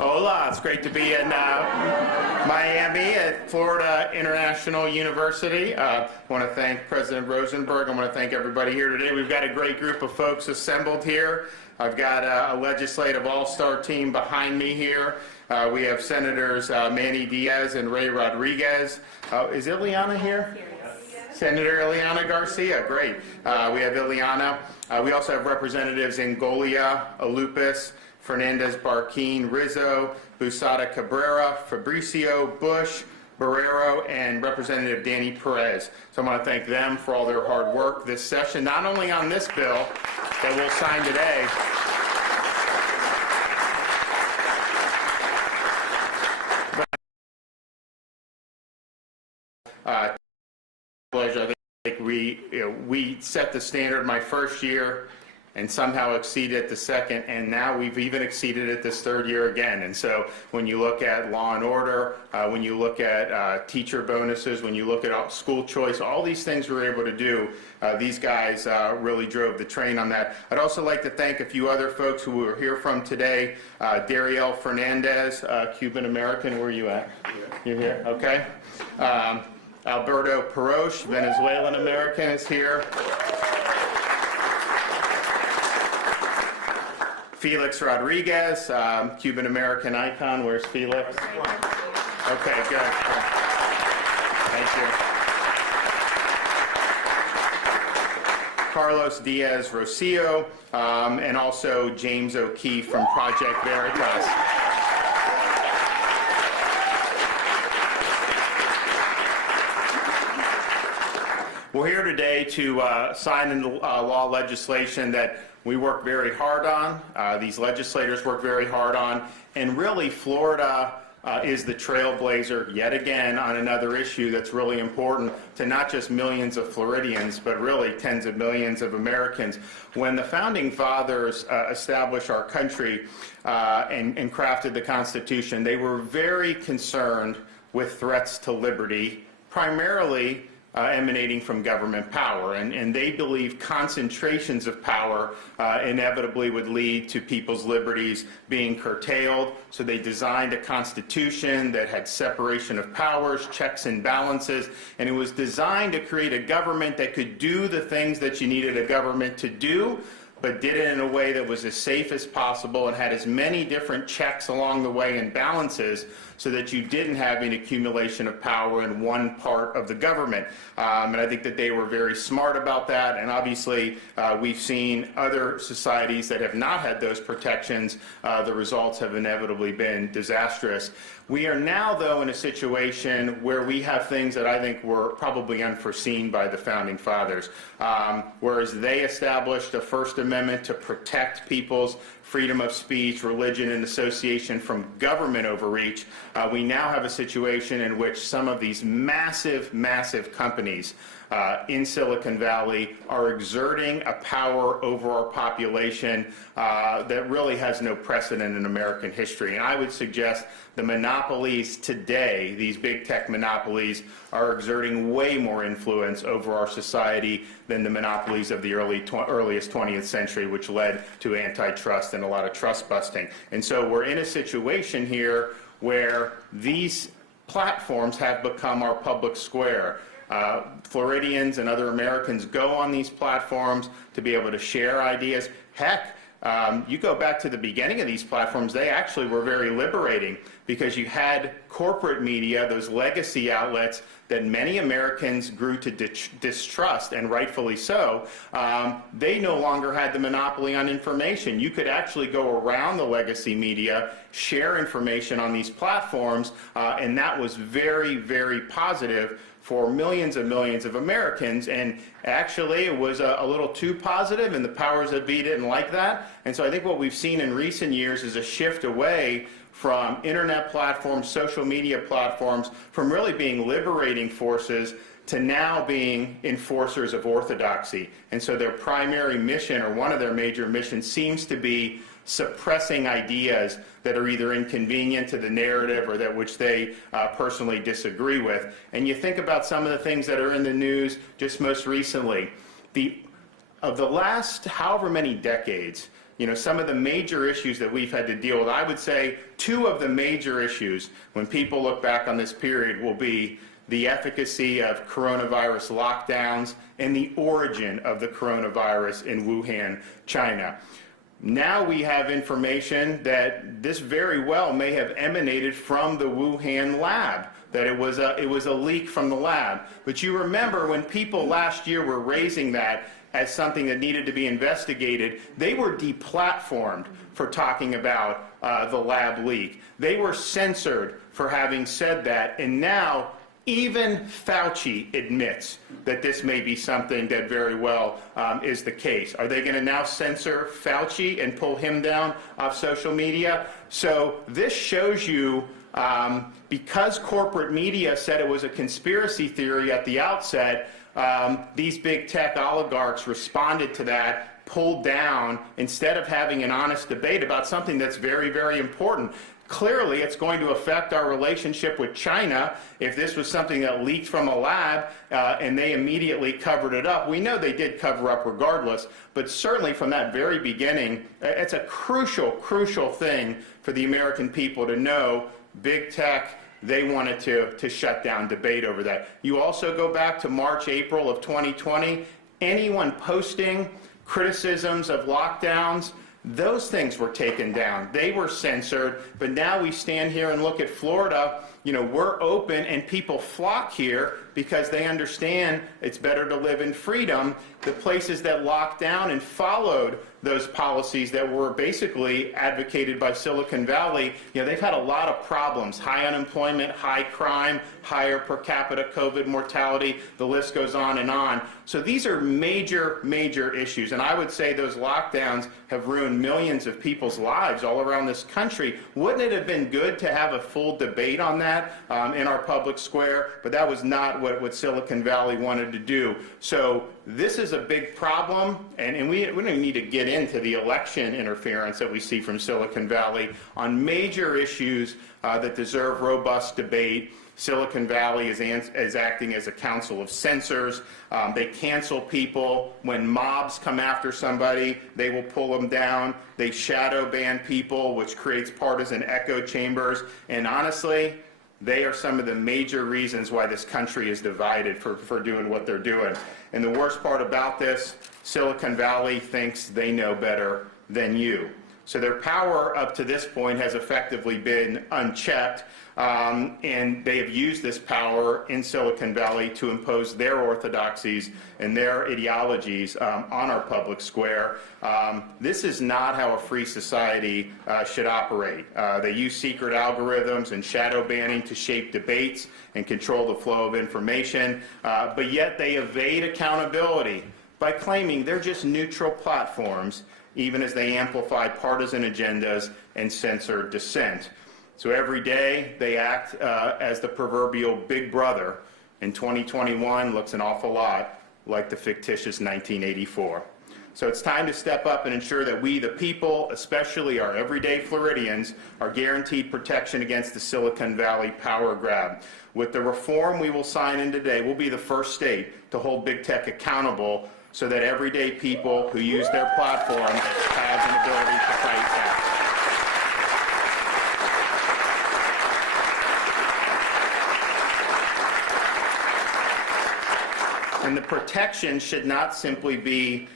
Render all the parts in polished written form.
Hola, it's great to be in Miami at Florida International University. I want to thank President Rosenberg. I want to thank everybody here today. We've got a great group of folks assembled here. I've got a legislative all-star team behind me here. We have Senators Manny Diaz and Ray Rodriguez. Is Ileana here? Yes. Senator Ileana Garcia, great. We have Ileana. We also have representatives in Golia, Alupis, Fernandez Barquin, Rizzo, Busada Cabrera, Fabricio, Bush, Barrero, and Representative Danny Perez. So I want to thank them for all their hard work this session, not only on this bill that we'll sign today, I think we set the standard my first year and somehow exceeded it the second, and now we've even exceeded it this third year again. And so when you look at law and order, when you look at teacher bonuses, when you look at school choice, all these things we're able to do, these guys really drove the train on that. I'd also like to thank a few other folks who we're here from today. Dario Fernandez, Cuban-American, where are you at? You're here? Okay. Alberto Paroche, Venezuelan-American, is here. Felix Rodriguez, Cuban-American icon. Where's Felix? Okay, good. Thank you. Carlos Diaz Rocio, and also James O'Keefe from Project Veritas. We're here today to sign into law legislation that we work very hard on, these legislators work very hard on, and really Florida is the trailblazer yet again on another issue that's really important to not just millions of Floridians, but really tens of millions of Americans. When the Founding Fathers established our country and crafted the Constitution, they were very concerned with threats to liberty, primarily emanating from government power, and they believe concentrations of power inevitably would lead to people's liberties being curtailed. So they designed a constitution that had separation of powers, checks and balances, and it was designed to create a government that could do the things that you needed a government to do, but did it in a way that was as safe as possible and had as many different checks along the way and balances so that you didn't have an accumulation of power in one part of the government. And I think that they were very smart about that, and obviously we've seen other societies that have not had those protections. The results have inevitably been disastrous. We are now, though, in a situation where we have things that I think were probably unforeseen by the Founding Fathers. Whereas they established a First Amendment to protect people's freedom of speech, religion, and association from government overreach, we now have a situation in which some of these massive, massive companies in Silicon Valley are exerting a power over our population that really has no precedent in American history. And I would suggest the monopolies today, these big tech monopolies, are exerting way more influence over our society than the monopolies of the earliest 20th century, which led to antitrust and a lot of trust busting. And so we're in a situation here where these platforms have become our public square. Floridians and other Americans go on these platforms to be able to share ideas. Heck, you go back to the beginning of these platforms, they actually were very liberating because you had corporate media, those legacy outlets that many Americans grew to distrust, and rightfully so. They no longer had the monopoly on information. You could actually go around the legacy media, share information on these platforms, and that was very, very positive for millions and millions of Americans. And actually it was a little too positive, and the powers that be didn't like that. And so I think what we've seen in recent years is a shift away from internet platforms, social media platforms, from really being liberating forces to now being enforcers of orthodoxy. And so their primary mission, or one of their major missions, seems to be suppressing ideas that are either inconvenient to the narrative or that which they personally disagree with. And you think about some of the things that are in the news just most recently. The of the last however many decades, some of the major issues that we've had to deal with, I would say two of the major issues when people look back on this period will be the efficacy of coronavirus lockdowns and the origin of the coronavirus in Wuhan, China. Now we have information that this very well may have emanated from the Wuhan lab, that it was a leak from the lab. But you remember when people last year were raising that as something that needed to be investigated, they were deplatformed for talking about the lab leak. They were censored for having said that, and now even Fauci admits that this may be something that very well is the case. Are they going to now censor Fauci and pull him down off social media? So this shows you, because corporate media said it was a conspiracy theory at the outset, these big tech oligarchs responded to that, pulled down, instead of having an honest debate about something that's very, very important. Clearly, it's going to affect our relationship with China if this was something that leaked from a lab and they immediately covered it up. We know they did cover up regardless, but certainly from that very beginning, it's a crucial, crucial thing for the American people to know. Big tech, they wanted to shut down debate over that. You also go back to March, April of 2020, anyone posting criticisms of lockdowns, those things were taken down. They were censored, but now we stand here and look at Florida. We're open and people flock here because they understand it's better to live in freedom. The places that locked down and followed those policies that were basically advocated by Silicon Valley, they've had a lot of problems. High unemployment, high crime, higher per capita COVID mortality, the list goes on and on. So these are major, major issues. And I would say those lockdowns have ruined millions of people's lives all around this country. Wouldn't it have been good to have a full debate on that in our public square? But that was not what Silicon Valley wanted to do. So this is a big problem, and we don't even need to get into the election interference that we see from Silicon Valley on major issues that deserve robust debate. Silicon Valley is acting as a council of censors. They cancel people. When mobs come after somebody, they will pull them down. They shadow ban people, which creates partisan echo chambers. And honestly, they are some of the major reasons why this country is divided for doing what they're doing. And the worst part about this, Silicon Valley thinks they know better than you. So their power up to this point has effectively been unchecked, and they have used this power in Silicon Valley to impose their orthodoxies and their ideologies on our public square. This is not how a free society should operate. They use secret algorithms and shadow banning to shape debates and control the flow of information, but yet they evade accountability by claiming they're just neutral platforms, even as they amplify partisan agendas and censor dissent. So every day they act as the proverbial big brother. In 2021 looks an awful lot like the fictitious 1984. So it's time to step up and ensure that we, the people, especially our everyday Floridians, are guaranteed protection against the Silicon Valley power grab. With the reform we will sign in today, we'll be the first state to hold big tech accountable so that everyday people who use their platform have an ability to fight back. And the protection should not simply be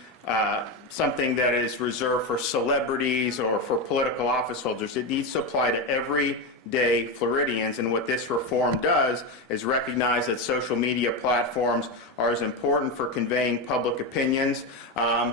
something that is reserved for celebrities or for political office holders. It needs to apply to everyday Floridians, and what this reform does is recognize that social media platforms are as important for conveying public opinions.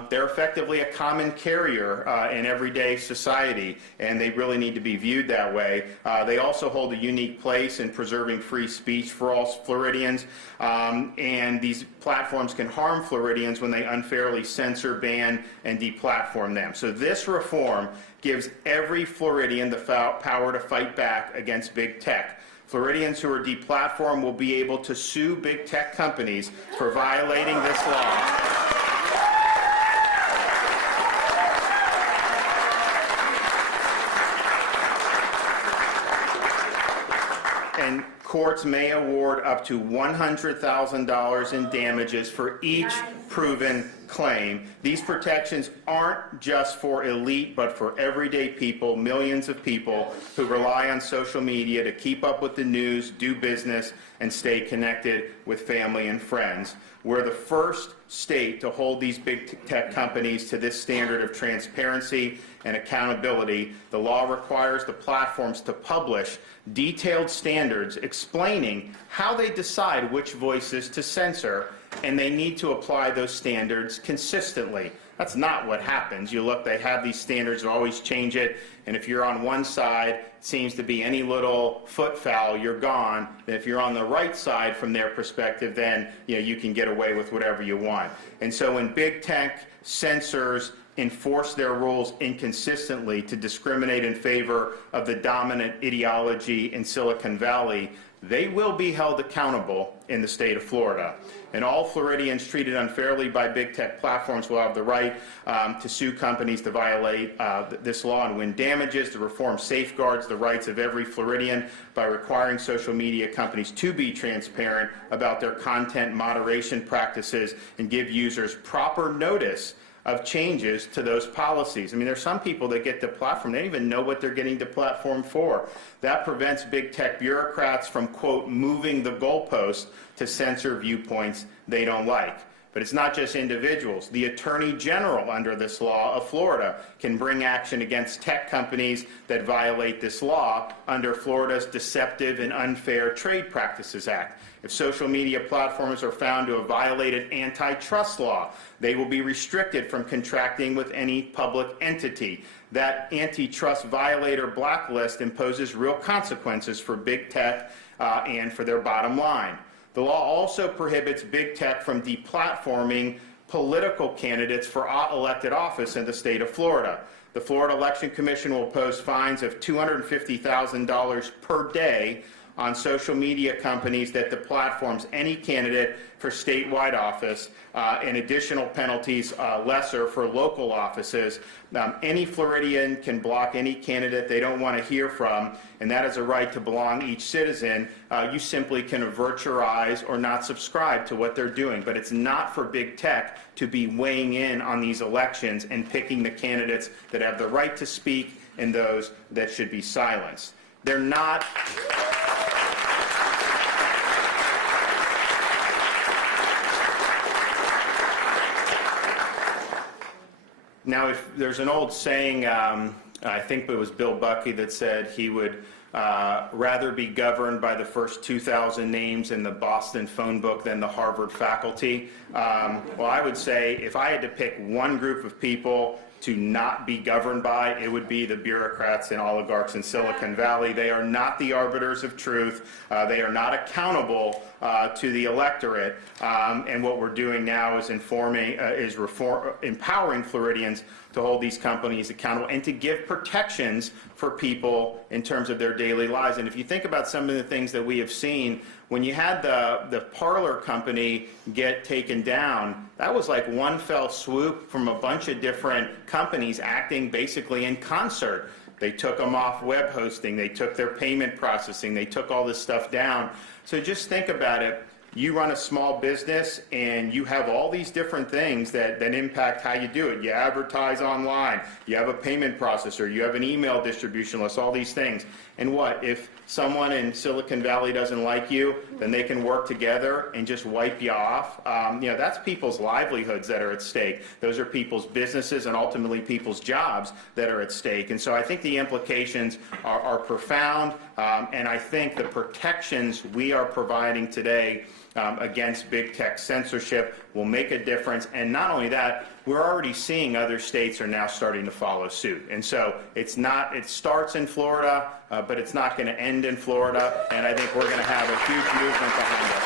They're effectively a common carrier in everyday society, and they really need to be viewed that way. They also hold a unique place in preserving free speech for all Floridians, and these platforms can harm Floridians when they unfairly censor, ban, and deplatform them. So this reform gives every Floridian the power to fight back against big tech. Floridians who are deplatformed will be able to sue big tech companies for violating this law. And courts may award up to $100,000 in damages for each proven claim, these protections aren't just for elite, but for everyday people, millions of people who rely on social media to keep up with the news, do business, and stay connected with family and friends. We're the first state to hold these big tech companies to this standard of transparency and accountability. The law requires the platforms to publish detailed standards explaining how they decide which voices to censor, and they need to apply those standards consistently. That's not what happens. You look, they have these standards, they always change it, and if you're on one side, it seems to be any little foot foul, you're gone. And if you're on the right side from their perspective, then you can get away with whatever you want. And so when big tech censors enforce their rules inconsistently to discriminate in favor of the dominant ideology in Silicon Valley, they will be held accountable in the state of Florida. And all Floridians treated unfairly by big tech platforms will have the right to sue companies to violate this law and win damages. The reform safeguards the rights of every Floridian by requiring social media companies to be transparent about their content moderation practices and give users proper notice of changes to those policies. I mean, there's some people that get the platform, they don't even know what they're getting the platform for. That prevents big tech bureaucrats from, quote, moving the goalpost to censor viewpoints they don't like. But it's not just individuals. The Attorney General under this law of Florida can bring action against tech companies that violate this law under Florida's Deceptive and Unfair Trade Practices Act. If social media platforms are found to have violated antitrust law, they will be restricted from contracting with any public entity. That antitrust violator blacklist imposes real consequences for big tech and for their bottom line. The law also prohibits big tech from deplatforming political candidates for elected office in the state of Florida. The Florida Election Commission will impose fines of $250,000 per day on social media companies that deplatforms any candidate for statewide office, and additional penalties lesser for local offices. Any Floridian can block any candidate they don't want to hear from, and that is a right to belong each citizen. You simply can avert your eyes or not subscribe to what they're doing, but it's not for big tech to be weighing in on these elections and picking the candidates that have the right to speak and those that should be silenced. They're not. Now, if there's an old saying, I think it was Bill Bucky that said he would rather be governed by the first 2,000 names in the Boston phone book than the Harvard faculty. Well, I would say if I had to pick one group of people to not be governed by, it would be the bureaucrats and oligarchs in Silicon Valley. They are not the arbiters of truth. They are not accountable to the electorate. And what we're doing now is empowering Floridians to hold these companies accountable and to give protections for people in terms of their daily lives. And if you think about some of the things that we have seen, when you had the Parler company get taken down, that was like one fell swoop from a bunch of different companies acting basically in concert. They took them off web hosting, they took their payment processing, they took all this stuff down. So just think about it. You run a small business and you have all these different things that impact how you do it. You advertise online, you have a payment processor, you have an email distribution list, all these things. And what? If someone in Silicon Valley doesn't like you, then they can work together and just wipe you off. That's people's livelihoods that are at stake. Those are people's businesses and ultimately people's jobs that are at stake. And so I think the implications are profound, and I think the protections we are providing today against big tech censorship will make a difference. And not only that, we're already seeing other states are now starting to follow suit. And so it starts in Florida, but it's not going to end in Florida. And I think we're going to have a huge movement behind us.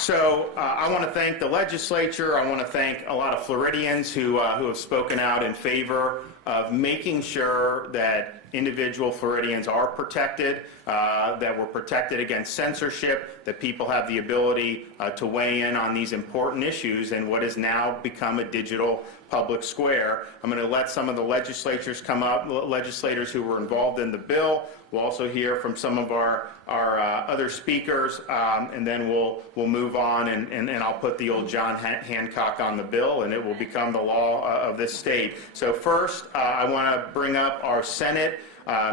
So I want to thank the legislature. I want to thank a lot of Floridians who have spoken out in favor of making sure that individual Floridians are protected, that we're protected against censorship, that people have the ability to weigh in on these important issues in what has now become a digital public square. I'm going to let some of the legislators come up, legislators who were involved in the bill. We'll also hear from some of our other speakers, and then we'll move on, and I'll put the old John Hancock on the bill, and it will become the law of this state. So first, I want to bring up our Senate,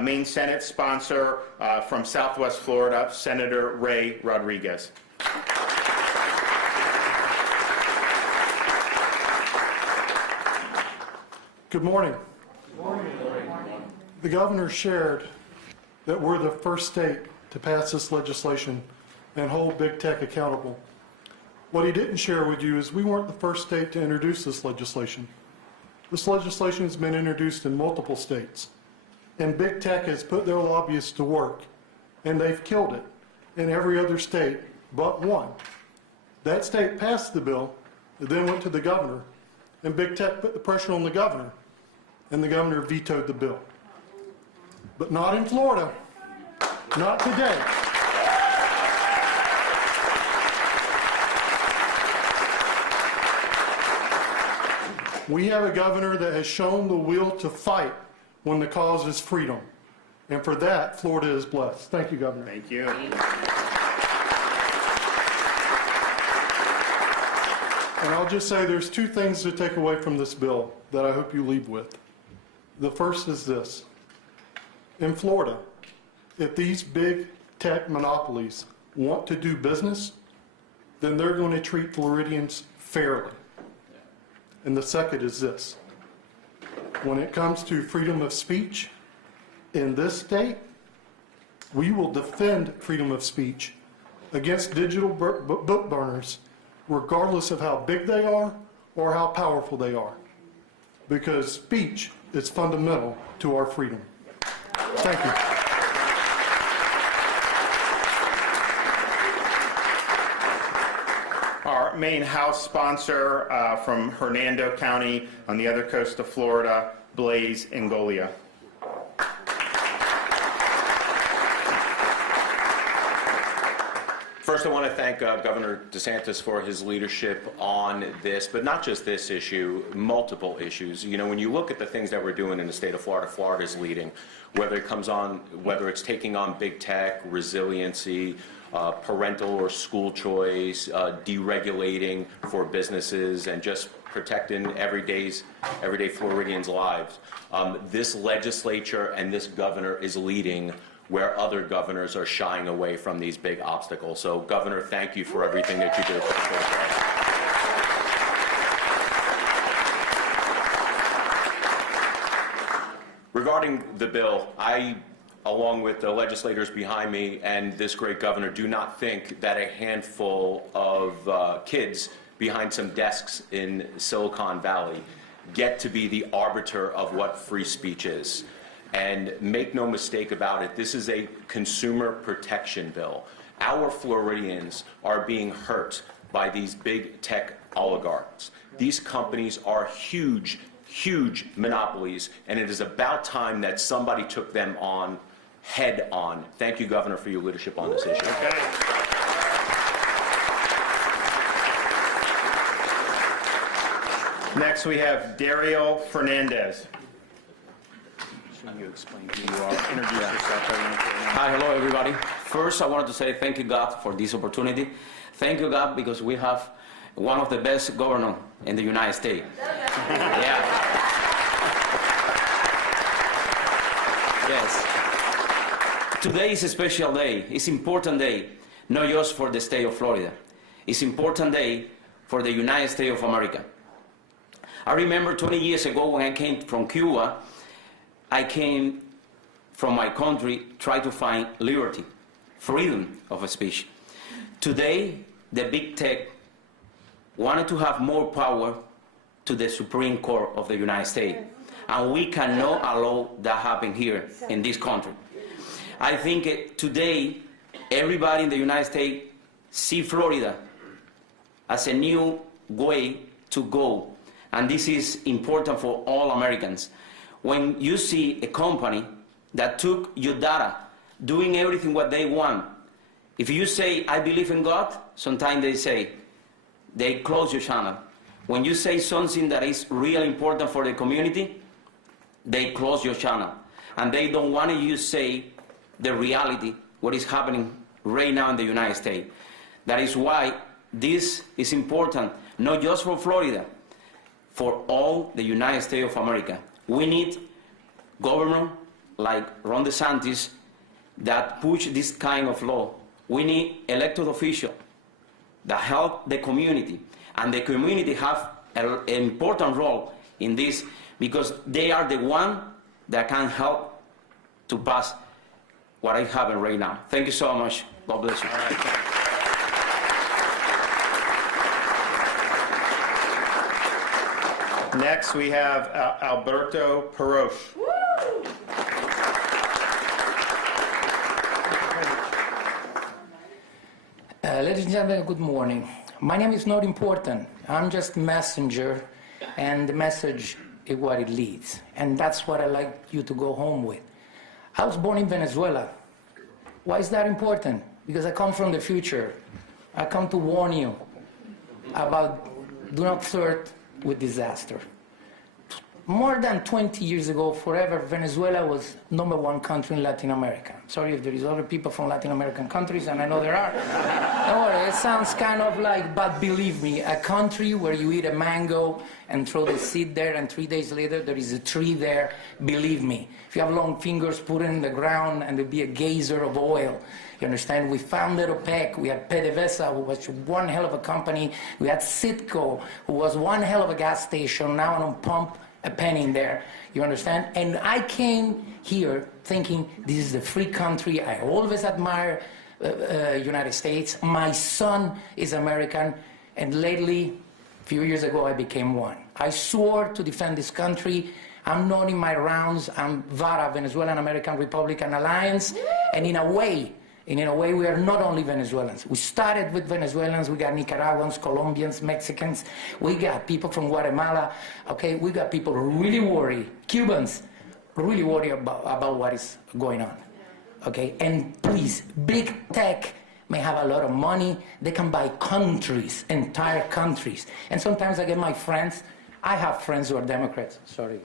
Maine Senate sponsor from Southwest Florida, Senator Ray Rodriguez. Good morning. Good morning. The governor shared that we're the first state to pass this legislation and hold big tech accountable. What he didn't share with you is we weren't the first state to introduce this legislation. This legislation has been introduced in multiple states, and big tech has put their lobbyists to work, and they've killed it in every other state but one. That state passed the bill, it then went to the governor, and big tech put the pressure on the governor, and the governor vetoed the bill. But not in Florida, not today. We have a governor that has shown the will to fight when the cause is freedom. And for that, Florida is blessed. Thank you, Governor. Thank you. And I'll just say there's two things to take away from this bill that I hope you leave with. The first is this. In Florida, if these big tech monopolies want to do business, then they're going to treat Floridians fairly. And the second is this. When it comes to freedom of speech in this state, we will defend freedom of speech against digital book burners, regardless of how big they are or how powerful they are, because speech is fundamental to our freedom. Thank you. Our Maine House sponsor from Hernando County on the other coast of Florida, Blaise Ingolia. First, I want to thank Governor DeSantis for his leadership on this, but not just this issue, multiple issues. You know, when you look at the things that we're doing in the state of Florida, Florida's leading, whether it's taking on big tech, resiliency, parental or school choice, deregulating for businesses, and just protecting everyday Floridians' lives. This legislature and this governor is leading where other governors are shying away from these big obstacles. So, Governor, thank you for everything that you do for the state. Regarding the bill, I, along with the legislators behind me and this great governor, do not think that a handful of kids behind some desks in Silicon Valley get to be the arbiter of what free speech is. And make no mistake about it, this is a consumer protection bill. Our Floridians are being hurt by these big tech oligarchs. These companies are huge, huge monopolies, and it is about time that somebody took them on head on. Thank you, Governor, for your leadership on this issue. Okay. Next, we have Dario Fernandez. You explain who you are. Introduce yourself. Hi, hello, everybody. First, I wanted to say thank you, God, for this opportunity. Thank you, God, because we have one of the best governors in the United States. Yeah. Yes. Today is a special day. It's an important day, not just for the state of Florida. It's an important day for the United States of America. I remember 20 years ago when I came from Cuba, I came from my country, try to find liberty, freedom of speech. Today, the big tech wanted to have more power to the Supreme Court of the United States. And we cannot allow that happen here in this country. I think today, everybody in the United States see Florida as a new way to go. And this is important for all Americans. when you see a company that took your data, doing everything what they want. If you say, I believe in God, sometimes they close your channel. When you say something that is really important for the community, they close your channel. And they don't want you to say the reality, what is happening right now in the United States. That is why this is important, not just for Florida, for all the United States of America. We need government like Ron DeSantis that push this kind of law. We need elected officials that help the community, and the community have an important role in this because they are the one that can help to pass what is happening right now. Thank you so much. God bless you. All right, thanks. Next, we have Alberto Paroche. Ladies and gentlemen, good morning. My name is not important. I'm just messenger, and the message is what it leads. And that's what I'd like you to go home with. I was born in Venezuela. Why is that important? Because I come from the future. I come to warn you about do not flirt with disaster. More than 20 years ago, forever, Venezuela was #1 country in Latin America. Sorry if there is other people from Latin American countries, and I know there are. Don't worry, it sounds kind of like, but believe me, a country where you eat a mango and throw the seed there, and 3 days later there is a tree there, believe me. If you have long fingers, put it in the ground, and there'll be a geyser of oil. You understand? We founded OPEC. We had PDVSA, who was one hell of a company. We had Citgo, who was one hell of a gas station. Now I don't pump a penny in there. You understand? And I came here thinking this is a free country. I always admire United States. My son is American, and lately, a few years ago, I became one. I swore to defend this country. I'm known in my rounds. I'm VARA, Venezuelan American Republican Alliance, and in a way, we are not only Venezuelans. We started with Venezuelans. We got Nicaraguans, Colombians, Mexicans. We got people from Guatemala. Okay, we got people who really worry. Cubans really worry about what is going on. Okay, and please, big tech may have a lot of money. They can buy countries, entire countries. And sometimes I get my friends. I have friends who are Democrats. Sorry.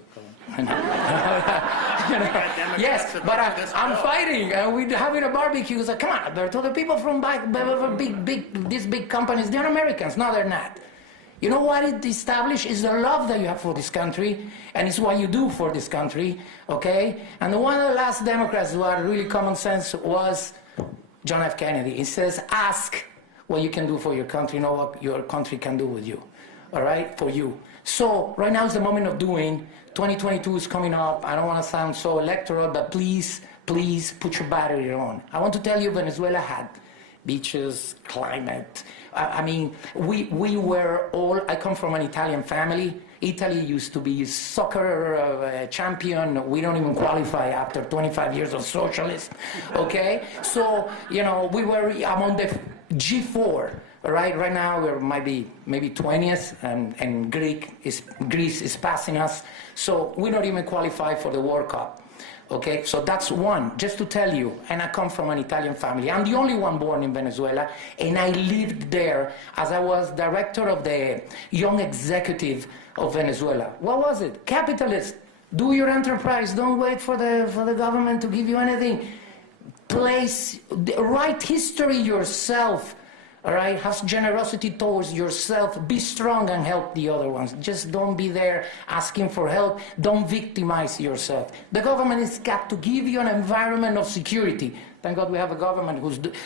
Yes, but I'm fighting, and we're having a barbecue. It's like, come on, Alberto, the people from these big companies, they're Americans. No, they're not. You know what it established is the love that you have for this country, and it's what you do for this country, okay? And one of the last Democrats who had really common sense was John F. Kennedy. He says, ask what you can do for your country, not what your country can do with you, all right, for you. So right now is the moment of doing. 2022 is coming up. I don't want to sound so electoral, but please, please put your battery on. I want to tell you, Venezuela had beaches, climate. I mean, we were all, I come from an Italian family. Italy used to be soccer champion. We don't even qualify after 25 years of socialism, okay? So, you know, we were among the G4. Right now we're maybe 20th, and Greece is passing us. So we don't even qualify for the World Cup. Okay, so that's one, just to tell you, and I come from an Italian family. I'm the only one born in Venezuela, and I lived there as I was director of the Young Executive of Venezuela. What was it? Capitalist. Do your enterprise. Don't wait for the government to give you anything. Write history yourself. All right, have generosity towards yourself. Be strong and help the other ones. Just don't be there asking for help. Don't victimize yourself. The government has got to give you an environment of security. Thank God we have a government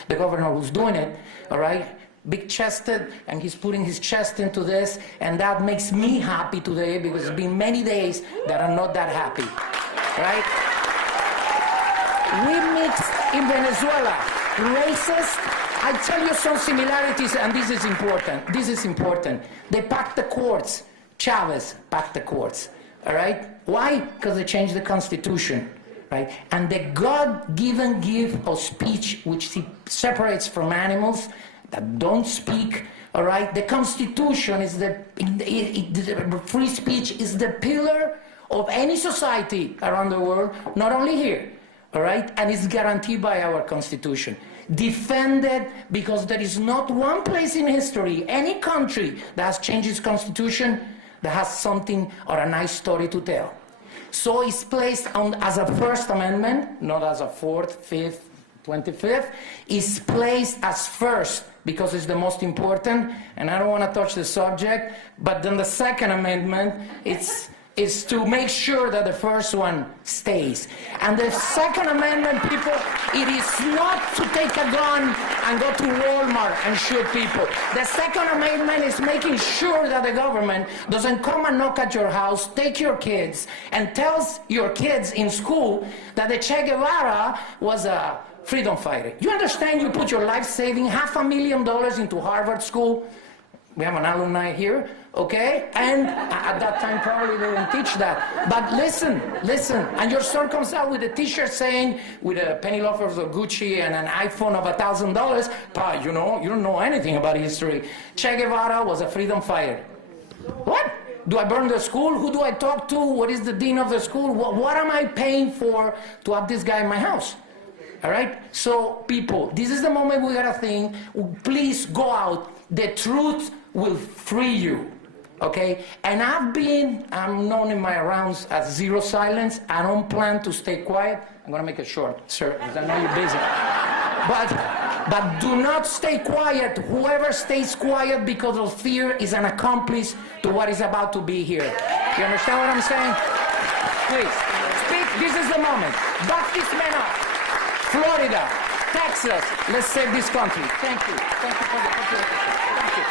the governor who's doing it. All right, big-chested, and he's putting his chest into this, and that makes me happy today because it's been many days that I'm not that happy. Right? We mixed in Venezuela racist. I tell you some similarities, and this is important. This is important. They packed the courts. Chavez packed the courts. All right? Why? Because they changed the Constitution. Right? And the God-given gift of speech, which separates from animals that don't speak. All right? The Constitution is the free speech is the pillar of any society around the world, not only here, all right? And it's guaranteed by our Constitution. Defended because there is not one place in history, any country that has changed its Constitution that has something or a nice story to tell. So it's placed on as a First Amendment, not as a Fourth, Fifth, 25th. It's placed as first because it's the most important, and I don't want to touch the subject, but then the Second Amendment, is to make sure that the first one stays. And the Second Amendment, people, it is not to take a gun and go to Walmart and shoot people. The Second Amendment is making sure that the government doesn't come and knock at your house, take your kids, and tells your kids in school that the Che Guevara was a freedom fighter. You understand you put your life saving $500,000 into Harvard School? We have an alumni here, okay? And at that time, probably they didn't teach that. But listen, and your son comes out with a t-shirt saying, with a penny loafers of Gucci and an iPhone of $1,000, pa, you know, you don't know anything about history. Che Guevara was a freedom fighter. What? Do I burn the school? Who do I talk to? What is the dean of the school? What am I paying for to have this guy in my house? All right? So, people, this is the moment we gotta think. Please go out. The truth will free you. Okay? And I'm known in my rounds as zero silence. I don't plan to stay quiet. I'm gonna make it short, sir, because I know you're busy. But do not stay quiet. Whoever stays quiet because of fear is an accomplice to what is about to be here. You understand what I'm saying? Please, speak. This is the moment. Back this man up. Florida, Texas, let's save this country. Thank you. Thank you for the opportunity. Thank you.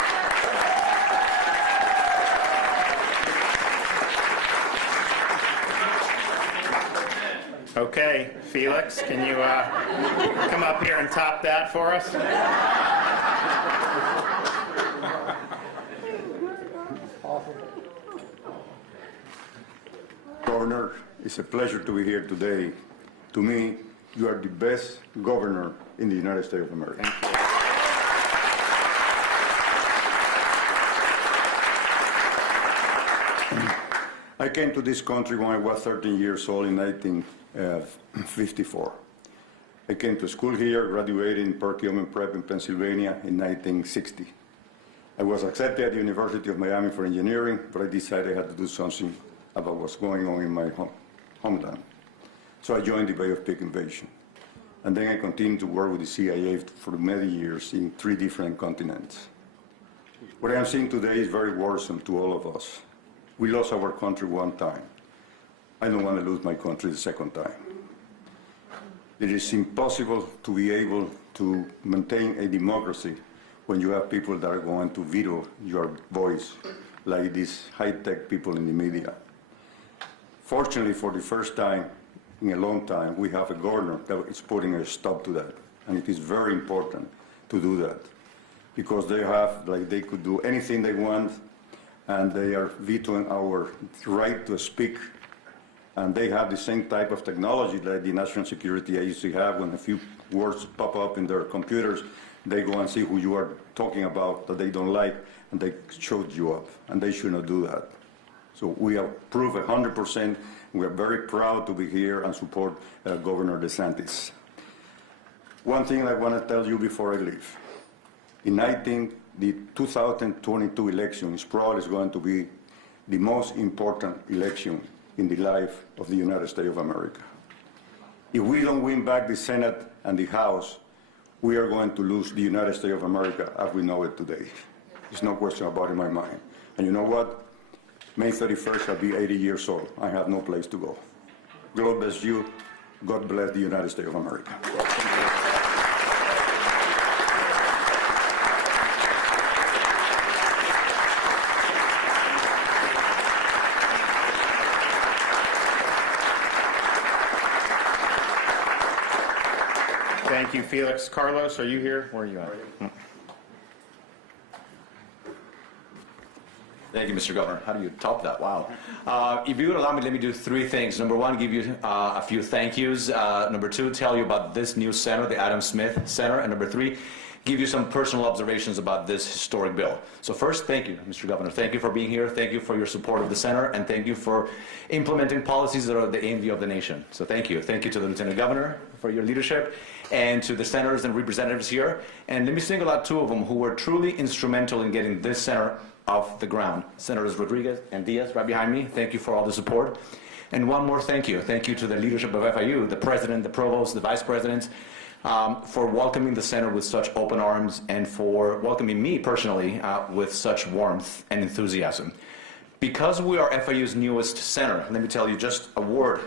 Okay, Felix, can you come up here and top that for us? Governor, it's a pleasure to be here today. To me, you are the best governor in the United States of America. Thank you. I came to this country when I was 13 years old in 1954. I came to school here, graduated in Perkiomen Prep in Pennsylvania in 1960. I was accepted at the University of Miami for engineering, but I decided I had to do something about what's going on in my hometown. So I joined the Bay of Pigs invasion. And then I continued to work with the CIA for many years in 3 different continents. What I am seeing today is very worrisome to all of us. We lost our country one time. I don't want to lose my country the second time. It is impossible to be able to maintain a democracy when you have people that are going to veto your voice, like these high-tech people in the media. Fortunately, for the first time in a long time, we have a governor that is putting a stop to that. And it is very important to do that, because they could do anything they want, and they are vetoing our right to speak. And they have the same type of technology that the National Security Agency have. When a few words pop up in their computers, they go and see who you are talking about that they don't like, and they shoot you up. And they should not do that. So we approve 100%. We are very proud to be here and support Governor DeSantis. One thing I want to tell you before I leave. The 2022 election is probably going to be the most important election in the life of the United States of America. If we don't win back the Senate and the House, we are going to lose the United States of America as we know it today. There's no question about it in my mind. And you know what? May 31st, I'll be 80 years old. I have no place to go. God bless you. God bless the United States of America. Thank you, Felix. Carlos, are you here? Where are you at? Thank you, Mr. Governor. How do you top that? Wow. If you would allow me, let me do 3 things. Number 1, give you a few thank yous. Number 2, tell you about this new center, the Adam Smith Center. And number 3, give you some personal observations about this historic bill. So first, thank you, Mr. Governor. Thank you for being here. Thank you for your support of the center, and thank you for implementing policies that are the envy of the nation. So thank you. Thank you to the Lieutenant Governor for your leadership, and to the senators and representatives here. And let me single out two of them who were truly instrumental in getting this center off the ground. Senators Rodriguez and Diaz, right behind me. Thank you for all the support. And one more thank you. Thank you to the leadership of FIU, the president, the provost, the vice presidents, for welcoming the center with such open arms, and for welcoming me personally with such warmth and enthusiasm. Because we are FIU's newest center, let me tell you just a word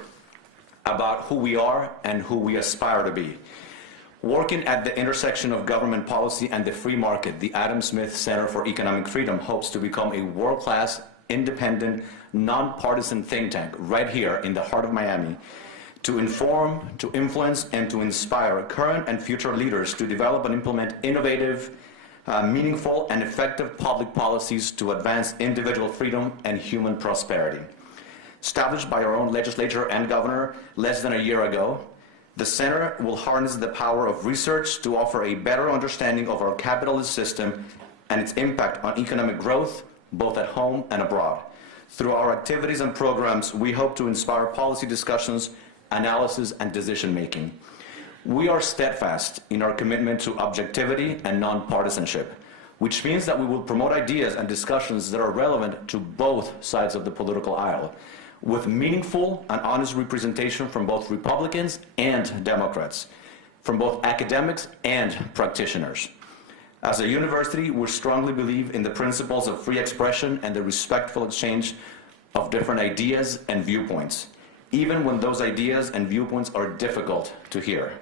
about who we are and who we aspire to be. Working at the intersection of government policy and the free market, the Adam Smith Center for Economic Freedom hopes to become a world-class, independent, nonpartisan think tank right here in the heart of Miami, to inform, to influence, and to inspire current and future leaders to develop and implement innovative, meaningful, and effective public policies to advance individual freedom and human prosperity. Established by our own legislature and governor less than a year ago, the center will harness the power of research to offer a better understanding of our capitalist system and its impact on economic growth, both at home and abroad. Through our activities and programs, we hope to inspire policy discussions, analysis, and decision-making. We are steadfast in our commitment to objectivity and nonpartisanship, which means that we will promote ideas and discussions that are relevant to both sides of the political aisle, with meaningful and honest representation from both Republicans and Democrats, from both academics and practitioners. As a university, we strongly believe in the principles of free expression and the respectful exchange of different ideas and viewpoints, even when those ideas and viewpoints are difficult to hear.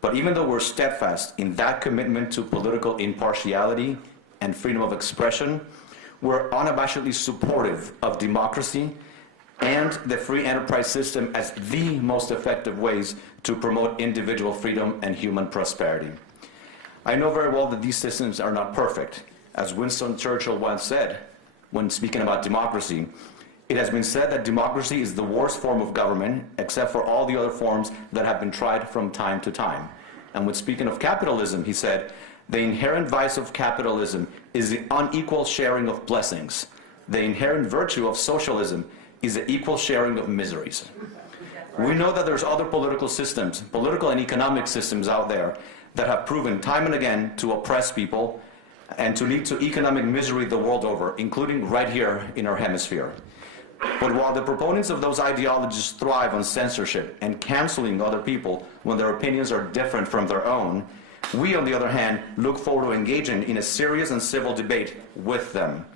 But even though we're steadfast in that commitment to political impartiality and freedom of expression, we're unabashedly supportive of democracy and the free enterprise system as the most effective ways to promote individual freedom and human prosperity. I know very well that these systems are not perfect. As Winston Churchill once said, when speaking about democracy, it has been said that democracy is the worst form of government, except for all the other forms that have been tried from time to time. And when speaking of capitalism, he said, the inherent vice of capitalism is the unequal sharing of blessings. The inherent virtue of socialism is the equal sharing of miseries. We know that there's other political systems, political and economic systems out there that have proven time and again to oppress people and to lead to economic misery the world over, including right here in our hemisphere. But while the proponents of those ideologies thrive on censorship and canceling other people when their opinions are different from their own, we, on the other hand, look forward to engaging in a serious and civil debate with them.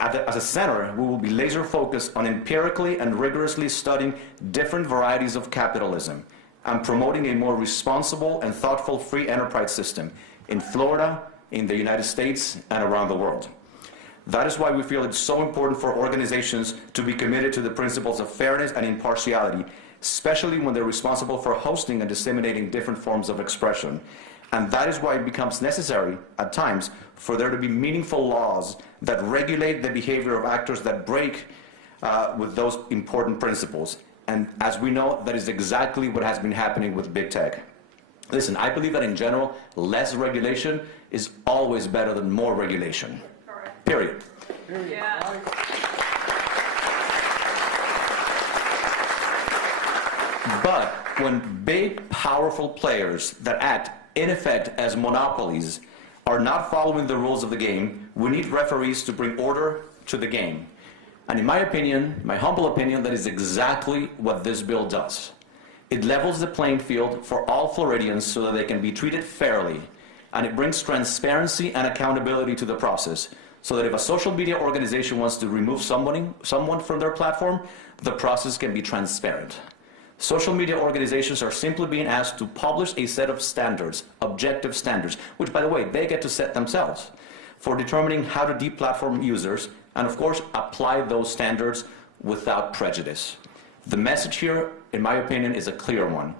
As a center, we will be laser focused on empirically and rigorously studying different varieties of capitalism and promoting a more responsible and thoughtful free enterprise system in Florida, in the United States, and around the world. That is why we feel it's so important for organizations to be committed to the principles of fairness and impartiality, especially when they're responsible for hosting and disseminating different forms of expression. And that is why it becomes necessary, at times, for there to be meaningful laws that regulate the behavior of actors that break with those important principles. And as we know, that is exactly what has been happening with big tech. Listen, I believe that in general, less regulation is always better than more regulation. Correct. Period. Yeah. But when big, powerful players that act, in effect, as monopolies are not following the rules of the game, we need referees to bring order to the game. And in my opinion, my humble opinion, that is exactly what this bill does. It levels the playing field for all Floridians so that they can be treated fairly, and it brings transparency and accountability to the process, so that if a social media organization wants to remove someone from their platform, the process can be transparent. Social media organizations are simply being asked to publish a set of standards, objective standards, which, by the way, they get to set themselves, for determining how to deplatform users, and of course, apply those standards without prejudice. The message here, in my opinion, is a clear one.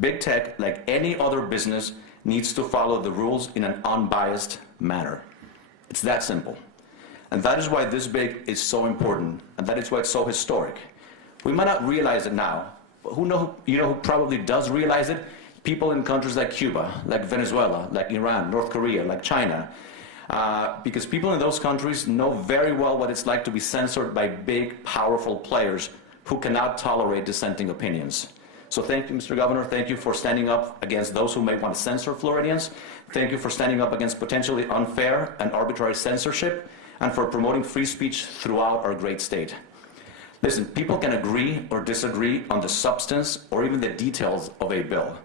Big tech, like any other business, needs to follow the rules in an unbiased manner. It's that simple. And that is why this big is so important, and that is why it's so historic. We might not realize it now, but who probably does realize it? people in countries like Cuba, like Venezuela, like Iran, North Korea, like China, because people in those countries know very well what it's like to be censored by big, powerful players who cannot tolerate dissenting opinions. So thank you, Mr. Governor. Thank you for standing up against those who may want to censor Floridians. Thank you for standing up against potentially unfair and arbitrary censorship, and for promoting free speech throughout our great state. Listen, people can agree or disagree on the substance or even the details of a bill.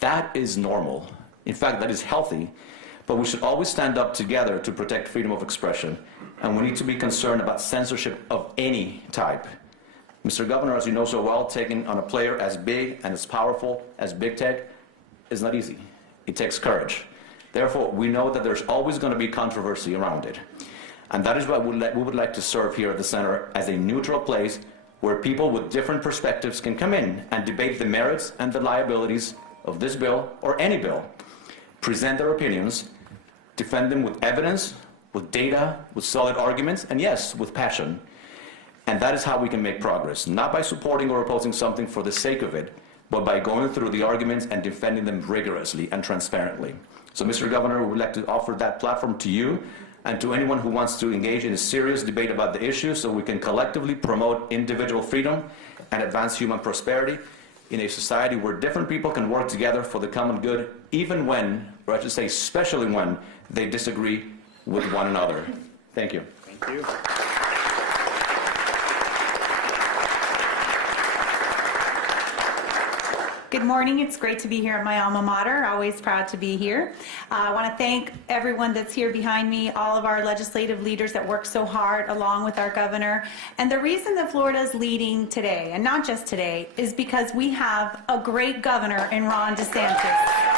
That is normal. In fact, that is healthy. But we should always stand up together to protect freedom of expression. And we need to be concerned about censorship of any type. Mr. Governor, as you know so well, taking on a player as big and as powerful as big tech is not easy. It takes courage. Therefore, we know that there's always going to be controversy around it. And that is why we would like to serve here at the center as a neutral place where people with different perspectives can come in and debate the merits and the liabilities of this bill or any bill, present their opinions, defend them with evidence, with data, with solid arguments, and yes, with passion. And that is how we can make progress, not by supporting or opposing something for the sake of it, but by going through the arguments and defending them rigorously and transparently. So, Mr. Governor, we would like to offer that platform to you and to anyone who wants to engage in a serious debate about the issue so we can collectively promote individual freedom and advance human prosperity in a society where different people can work together for the common good, even when, or I should say especially when, they disagree with one another. Thank you. Thank you. Good morning. It's great to be here at my alma mater. Always proud to be here. I want to thank everyone that's here behind me, all of our legislative leaders that work so hard along with our governor. And the reason that Florida is leading today, and not just today, is because we have a great governor in Ron DeSantis.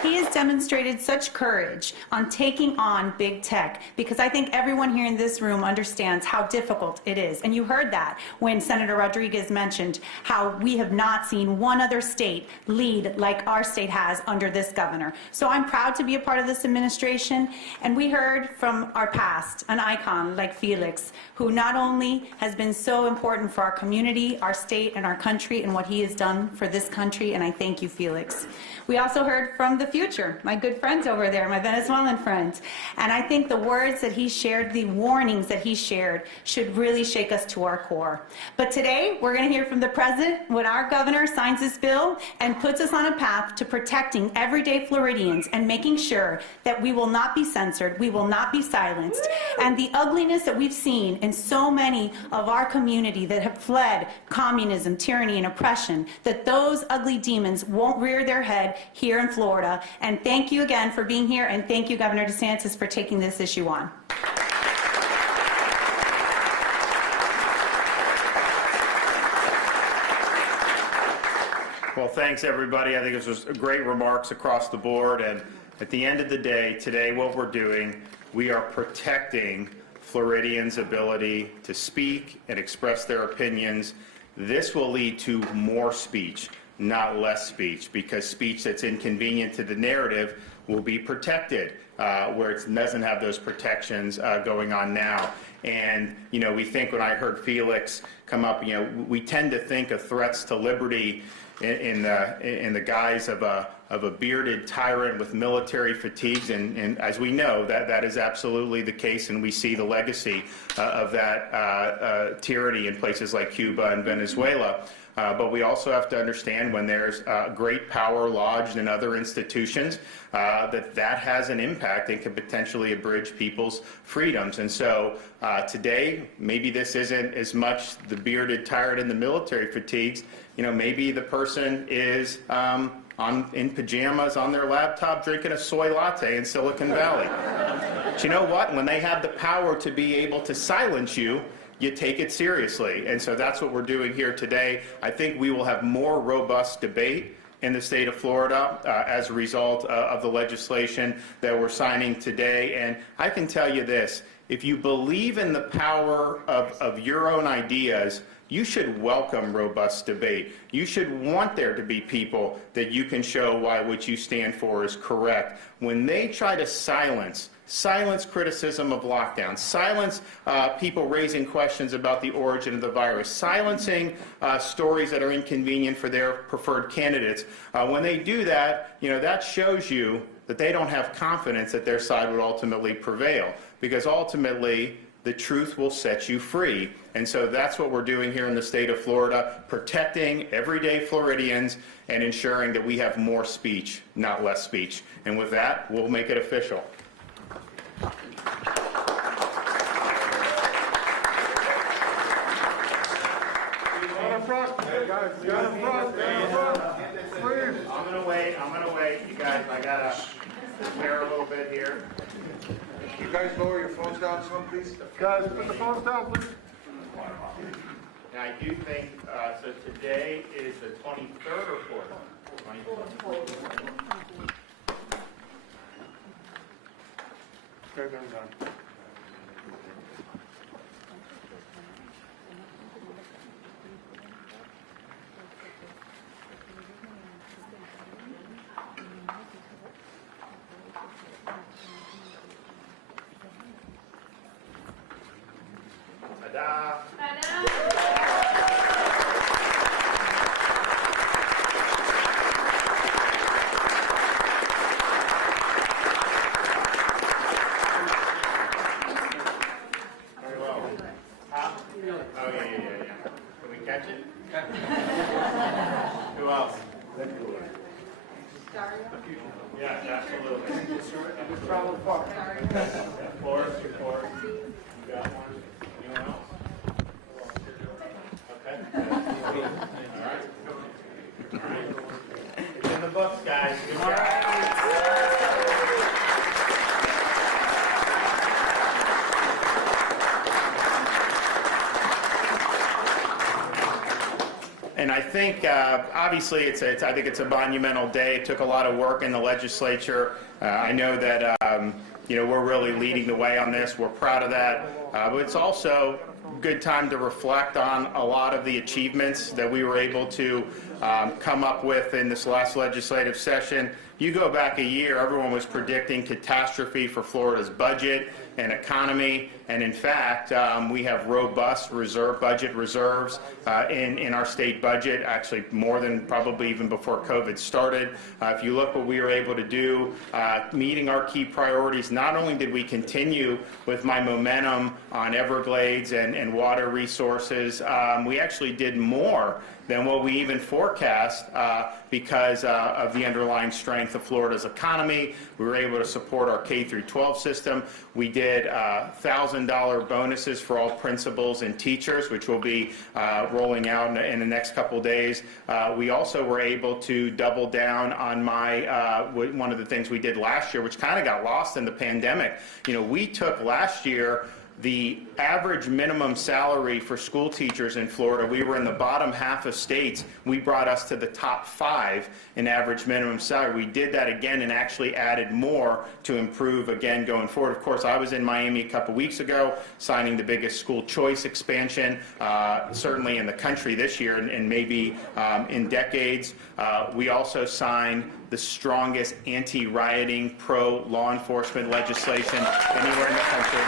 He has demonstrated such courage on taking on big tech, because I think everyone here in this room understands how difficult it is. And you heard that when Senator Rodriguez mentioned how we have not seen one other state lead like our state has under this governor. So I'm proud to be a part of this administration. And we heard from our past an icon like Felix, who not only has been so important for our community, our state, and our country, and what he has done for this country. And I thank you, Felix. We also heard from the future, my good friends over there, my Venezuelan friends. And I think the words that he shared, the warnings that he shared, should really shake us to our core. But today, we're going to hear from the president when our governor signs this bill and puts us on a path to protecting everyday Floridians and making sure that we will not be censored, we will not be silenced. And the ugliness that we've seen in so many of our community that have fled communism, tyranny, and oppression, that those ugly demons won't rear their head here in Florida. And thank you again for being here, and thank you, Governor DeSantis, for taking this issue on. Well, thanks, everybody. I think it was great remarks across the board. And at the end of the day, today what we're doing, we are protecting Floridians' ability to speak and express their opinions. This will lead to more speech, not less speech, because speech that's inconvenient to the narrative will be protected, where it doesn't have those protections going on now. And, you know, we think, when I heard Felix come up, you know, we tend to think of threats to liberty in the guise of a bearded tyrant with military fatigues, and as we know, that is absolutely the case, and we see the legacy of that tyranny in places like Cuba and Venezuela. But we also have to understand, when there's great power lodged in other institutions, that has an impact and can potentially abridge people's freedoms. And so today, maybe this isn't as much the bearded tyrant and the military fatigues. You know, maybe the person is in pajamas on their laptop drinking a soy latte in Silicon Valley. But you know what? When they have the power to be able to silence you, you take it seriously. And so that's what we're doing here today. I think we will have more robust debate in the state of Florida as a result of the legislation that we're signing today. And I can tell you this, if you believe in the power of your own ideas, you should welcome robust debate. You should want there to be people that you can show why what you stand for is correct. When they try to silence silence criticism of lockdowns, silence people raising questions about the origin of the virus, silencing stories that are inconvenient for their preferred candidates. When they do that, that shows you that they don't have confidence that their side would ultimately prevail, because ultimately the truth will set you free. And so that's what we're doing here in the state of Florida, protecting everyday Floridians and ensuring that we have more speech, not less speech. And with that, we'll make it official. I'm gonna wait. You guys, I gotta prepare a little bit here. You guys lower your phones down some, please. Guys, put the phones down, please. And I do think, so today is the 23rd or 4th? 24th. Okay, then done. Ta-da! Very well. Huh? Oh, yeah. Can we catch it? Who else? Dario? Yes, absolutely. Forrest. You got one? Anyone else? Okay. All right. It's in the books, guys. Good job. And I think, obviously, I think it's a monumental day. It took a lot of work in the legislature. I know that we're really leading the way on this. We're proud of that. But it's also a good time to reflect on a lot of the achievements that we were able to come up with in this last legislative session. You go back a year, everyone was predicting catastrophe for Florida's budget and economy, and in fact, we have robust budget reserves in our state budget, actually more than probably even before COVID started. If you look what we were able to do, meeting our key priorities, not only did we continue with my momentum on Everglades and water resources, we actually did more than what we even forecast because of the underlying strength of Florida's economy. We were able to support our K-12 system. We did $1,000 bonuses for all principals and teachers, which will be rolling out in the next couple days. We also were able to double down on one of the things we did last year, which kind of got lost in the pandemic. We took last year the average minimum salary for school teachers in Florida. We were in the bottom half of states. We brought us to the top 5 in average minimum salary. We did that again and actually added more to improve again going forward. Of course, I was in Miami a couple weeks ago signing the biggest school choice expansion, certainly in the country this year and maybe in decades. We also signed the strongest anti-rioting, pro-law enforcement legislation anywhere in the country.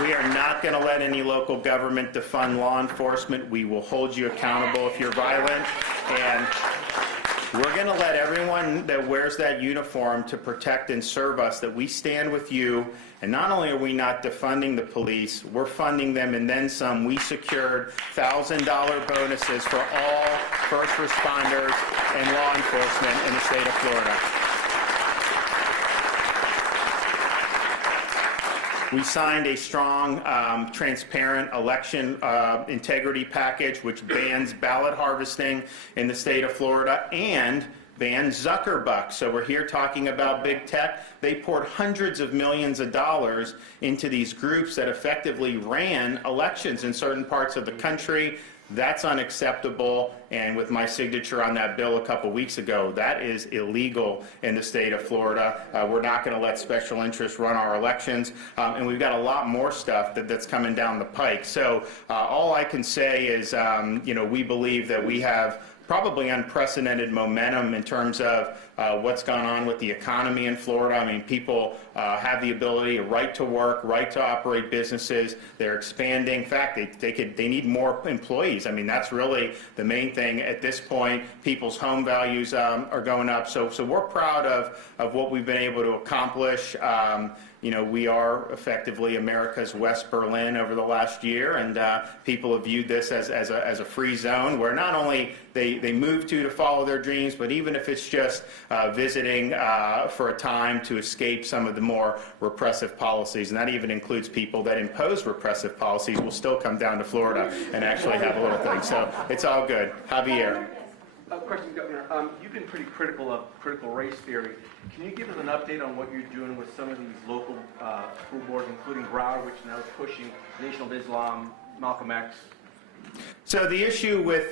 We are not going to let any local government defund law enforcement. We will hold you accountable if you're violent. And we're going to let everyone that wears that uniform to protect and serve us, that we stand with you. And not only are we not defunding the police, we're funding them and then some. We secured $1,000 bonuses for all first responders and law enforcement in the state of Florida. We signed a strong, transparent election integrity package which bans ballot harvesting in the state of Florida and bans Zuckerbucks. So we're here talking about big tech. They poured hundreds of millions of dollars into these groups that effectively ran elections in certain parts of the country. That's unacceptable, and with my signature on that bill a couple weeks ago, that is illegal in the state of Florida. We're not going to let special interests run our elections, and we've got a lot more stuff that's coming down the pike. So all I can say is, we believe that we have probably unprecedented momentum in terms of what's gone on with the economy in Florida. I mean, people have the ability, a right to work, right to operate businesses. They're expanding. In fact, they need more employees. I mean, that's really the main thing at this point. People's home values are going up. So we're proud of what we've been able to accomplish. We are effectively America's West Berlin over the last year, and people have viewed this as a free zone where not only they move to follow their dreams, but even if it's just visiting for a time to escape some of the more repressive policies, and that even includes people that impose repressive policies, will still come down to Florida and actually have a little thing. So it's all good. Javier. Question, Governor. You've been pretty critical of critical race theory. Can you give us an update on what you're doing with some of these local school boards, including Broward, which now is pushing Nation of Islam, Malcolm X? So the issue with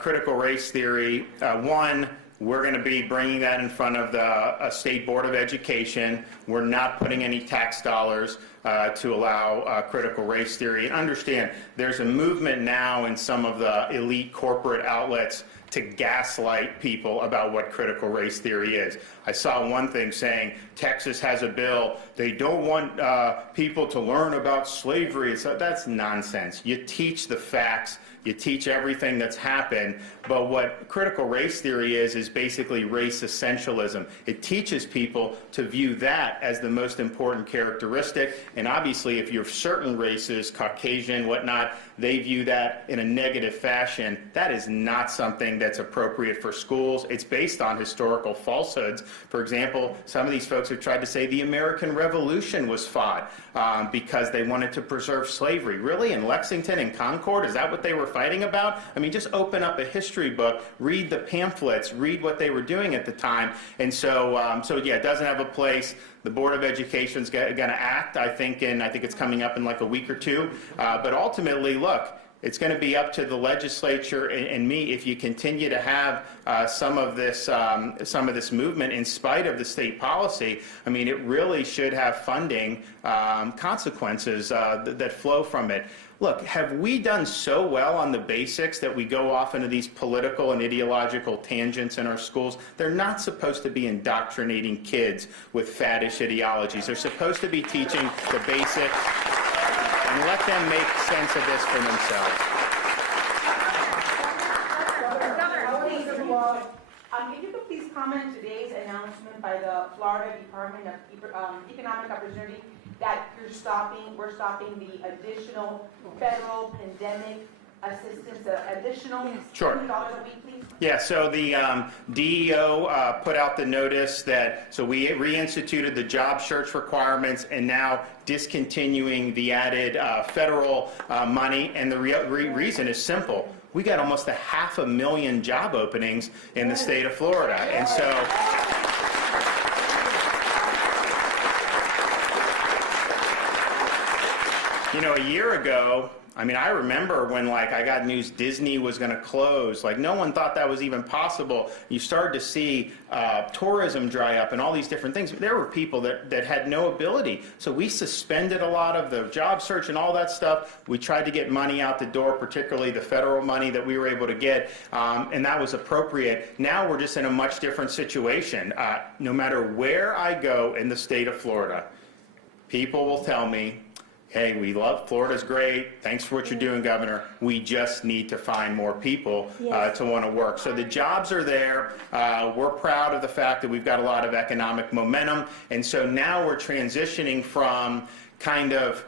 critical race theory, one, we're going to be bringing that in front of the State Board of Education. We're not putting any tax dollars to allow critical race theory. And understand, there's a movement now in some of the elite corporate outlets to gaslight people about what critical race theory is. I saw one thing saying Texas has a bill. They don't want people to learn about slavery. So that's nonsense. You teach the facts. You teach everything that's happened, but what critical race theory is basically race essentialism. It teaches people to view that as the most important characteristic, and obviously if you're certain races, Caucasian, whatnot, they view that in a negative fashion. That is not something that's appropriate for schools. It's based on historical falsehoods. For example, some of these folks have tried to say the American Revolution was fought because they wanted to preserve slavery. Really? In Lexington and Concord? Is that what they were fighting about? I mean, just open up a history book, read the pamphlets, read what they were doing at the time. And so yeah, it doesn't have a place. The Board of Education is going to act, I think it's coming up in like a week or two. But ultimately, look, it's going to be up to the legislature and me if you continue to have some of this movement in spite of the state policy. I mean, it really should have funding consequences that flow from it. Look, have we done so well on the basics that we go off into these political and ideological tangents in our schools? They're not supposed to be indoctrinating kids with faddish ideologies. They're supposed to be teaching the basics and let them make sense of this for themselves. If you could please comment on today's announcement by the Florida Department of Economic Opportunity that we're stopping the additional federal pandemic assistance, additional $20 a week, please? Yeah, so the DEO put out the notice that, so we reinstituted the job search requirements and now discontinuing the added federal money, and the reason is simple. We got almost 500,000 job openings in the state of Florida, and so... a year ago, I mean, I remember when, I got news Disney was going to close. No one thought that was even possible. You started to see tourism dry up and all these different things. There were people that had no ability. So we suspended a lot of the job search and all that stuff. We tried to get money out the door, particularly the federal money that we were able to get, and that was appropriate. Now we're just in a much different situation. No matter where I go in the state of Florida, people will tell me, hey, we love Florida's great. Thanks for what you're doing, Governor. We just need to find more people to want to work. So the jobs are there. We're proud of the fact that we've got a lot of economic momentum. And so now we're transitioning from kind of,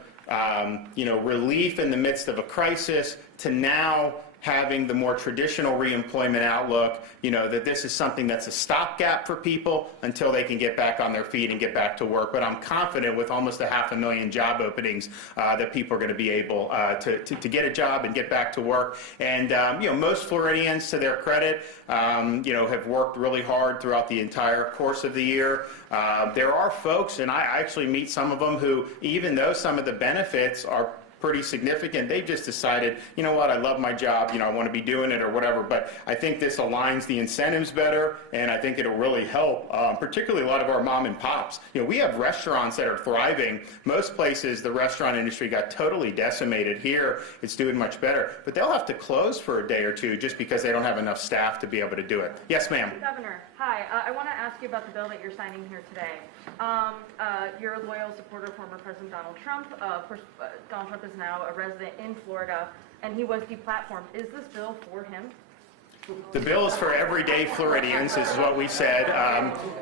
relief in the midst of a crisis to now having the more traditional reemployment outlook, that this is something that's a stopgap for people until they can get back on their feet and get back to work. But I'm confident with almost 500,000 job openings that people are going to be able to get a job and get back to work. And, most Floridians, to their credit, have worked really hard throughout the entire course of the year. There are folks, and I actually meet some of them who, even though some of the benefits are pretty significant. They've just decided, you know what, I love my job, I want to be doing it or whatever, but I think this aligns the incentives better, and I think it'll really help, particularly a lot of our mom and pops. We have restaurants that are thriving. Most places, the restaurant industry got totally decimated. Here, it's doing much better, but they'll have to close for a day or two just because they don't have enough staff to be able to do it. Yes, ma'am. Governor, hi. I want to ask you about the bill that you're signing here today. You're a loyal supporter of former President Donald Trump. Of course, Donald Trump is now a resident in Florida, and he was deplatformed. Is this bill for him? The bill is for everyday Floridians, this is what we said,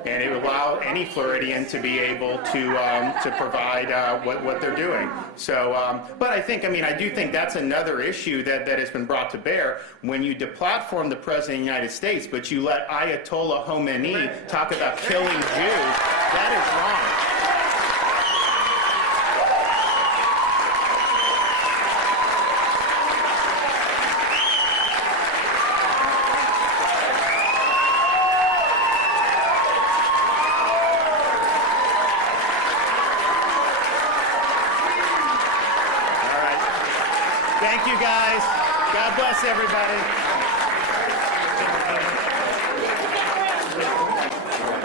and it will allow any Floridian to be able to provide what they're doing. So, but I do think that's another issue that has been brought to bear. When you deplatform the President of the United States, but you let Ayatollah Khomeini talk about killing Jews, that is wrong. Thank you, guys. God bless everybody.